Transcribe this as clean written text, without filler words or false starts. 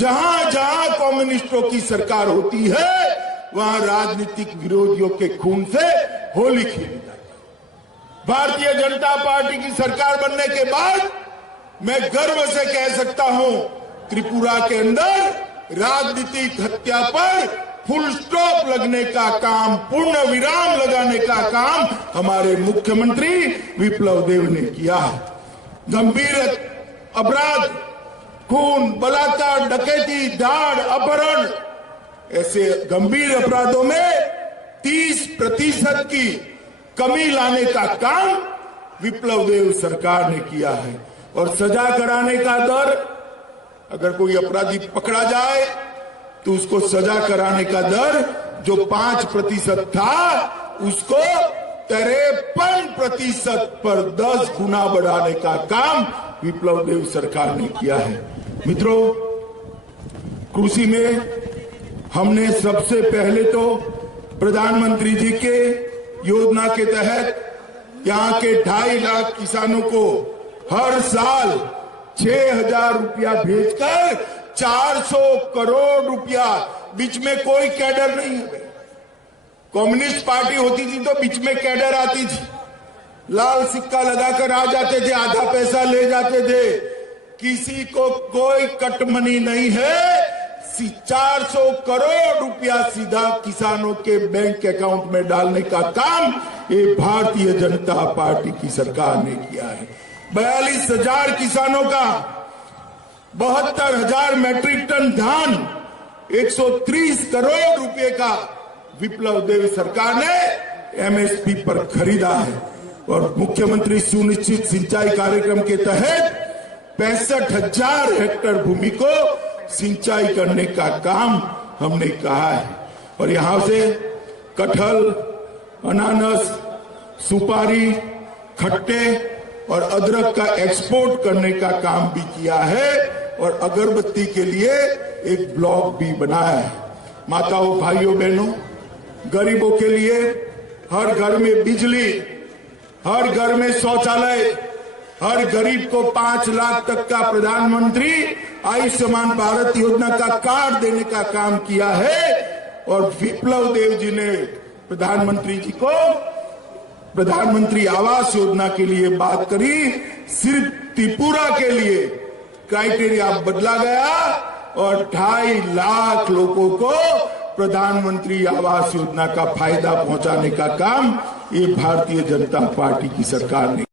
जहां जहां कम्युनिस्टों की सरकार होती है वहां राजनीतिक विरोधियों के खून से होली खेली जाती है। भारतीय जनता पार्टी की सरकार बनने के बाद मैं गर्व से कह सकता हूं, त्रिपुरा के अंदर राजनीतिक हत्या पर फुल स्टॉप लगने का काम, पूर्ण विराम लगाने का काम हमारे मुख्यमंत्री विप्लव देव ने किया है। गंभीर अपराध, खून, बलात्कार, डकैती, दाड़, अपहरण, ऐसे गंभीर अपराधों में 30% की कमी लाने का काम विप्लव देव सरकार ने किया है। और सजा कराने का दर, अगर कोई अपराधी पकड़ा जाए तो उसको सजा कराने का दर जो 5% था उसको 53% पर 10 गुना बढ़ाने का काम विप्लव देव सरकार ने किया है। मित्रों, कृषि में हमने सबसे पहले तो प्रधानमंत्री जी के योजना के तहत यहाँ के 2.5 लाख किसानों को हर साल 6,000 रुपया भेजकर 400 करोड़ रुपया, बीच में कोई कैडर नहीं है। कम्युनिस्ट पार्टी होती थी तो बीच में कैडर आती थी, लाल सिक्का लगाकर आ जाते थे, आधा पैसा ले जाते थे। किसी को कोई कटमनी नहीं है। 400 करोड़ रुपया सीधा किसानों के बैंक अकाउंट में डालने का काम ये भारतीय जनता पार्टी की सरकार ने किया है। 42,000 किसानों का 72,000 मैट्रिक टन धान, 130 करोड़ रुपए का विप्लव देव सरकार ने एमएसपी पर खरीदा है। और मुख्यमंत्री सुनिश्चित सिंचाई कार्यक्रम के तहत 65,000 हेक्टेयर भूमि को सिंचाई करने का काम हमने कहा है। और यहां से कटहल, अनानास, सुपारी, खट्टे और अदरक का एक्सपोर्ट करने का काम भी किया है। और अगरबत्ती के लिए एक ब्लॉक भी बनाया है। माताओं, भाइयों, बहनों, गरीबों के लिए हर घर में बिजली, हर घर में शौचालय, हर गरीब को 5 लाख तक का प्रधानमंत्री आयुष्मान भारत योजना का कार्ड देने का काम किया है। और विप्लव देव जी ने प्रधानमंत्री जी को प्रधानमंत्री आवास योजना के लिए बात करी। सिर्फ त्रिपुरा के लिए क्राइटेरिया बदला गया और 2.5 लाख लोगों को प्रधानमंत्री आवास योजना का फायदा पहुंचाने का काम ये भारतीय जनता पार्टी की सरकार ने